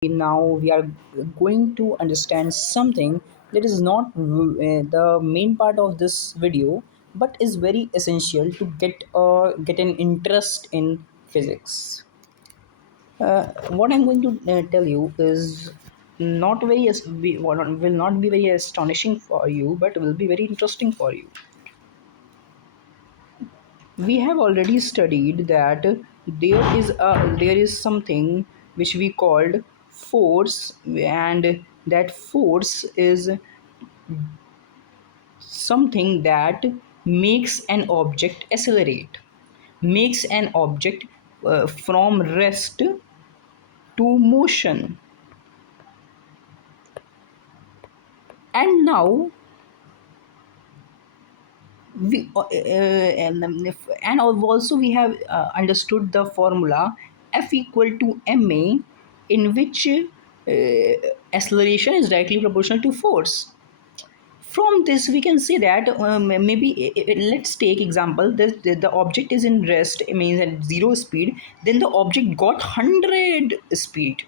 Now we are going to understand something that is not the main part of this video, but is very essential to get an interest in physics. What I'm going to tell you is not very will not be very astonishing for you, but will be very interesting for you. We have already studied that there is something which we called force, and that force is something that makes an object accelerate, makes an object from rest to motion. And now and also we have understood the formula F equal to ma, in which acceleration is directly proportional to force. From this we can say that maybe let's take example, the object is in rest, it means at zero speed, then the object got 100 speed.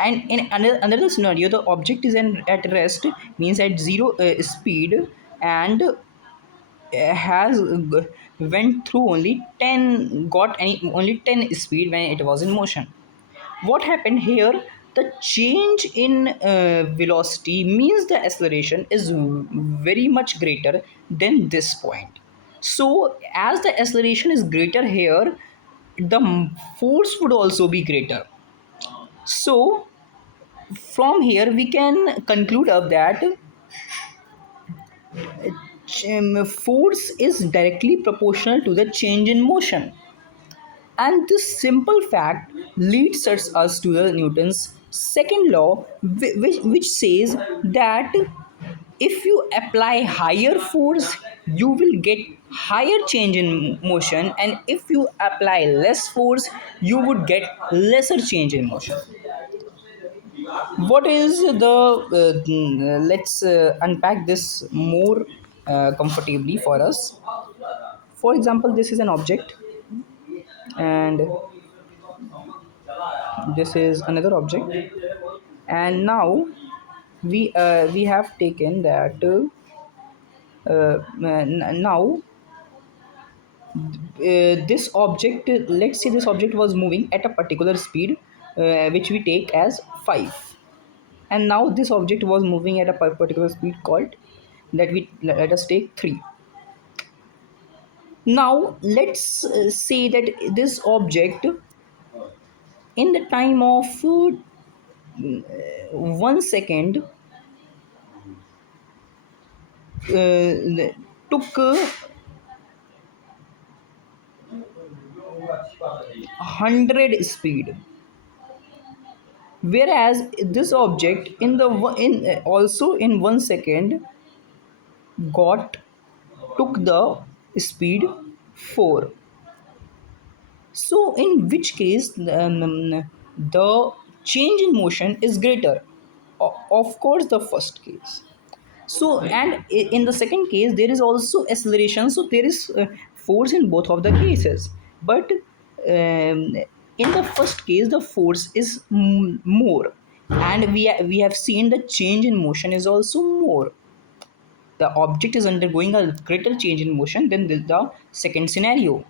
And in another scenario, the object is at rest, means at zero speed, and has went through only 10, got any only 10 speed when it was in motion. What happened here? The change in velocity means the acceleration is very much greater than this point. So as the acceleration is greater here, the force would also be greater. So from here we can conclude up that force is directly proportional to the change in motion. And this simple fact leads us to the Newton's second law, which says that if you apply higher force, you will get higher change in motion, and if you apply less force, you would get lesser change in motion. What is let's unpack this more comfortably for us. For example, this is an object, and this is another object, and now we have taken that now this object, let's say this object was moving at a particular speed, which we take as 5, and now this object was moving at a particular speed called, that we let us take 3. Now let's say that this object, in the time of 1 second, took 100 speed, whereas this object in the in also in 1 second got took the speed 4. So in which case the change in motion is greater? Of course, the first case. So and in the second case there is also acceleration, so there is force in both of the cases, but in the first case the force is more, and we have seen the change in motion is also more. The object is undergoing a greater change in motion than the second scenario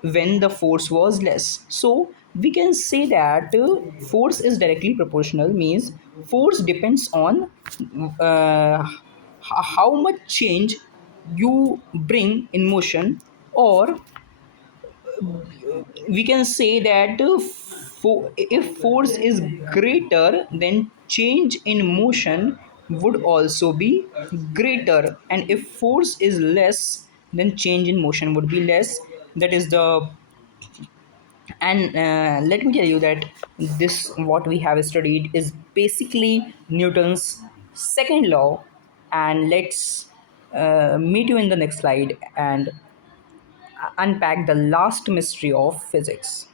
when the force was less. So we can say that force is directly proportional, means force depends on how much change you bring in motion, or we can say that if force is greater, then change in motion would also be greater, and if force is less, then change in motion would be less. That is the, and let me tell you that this what we have studied is basically Newton's second law. And let's meet you in the next slide and unpack the last mystery of physics.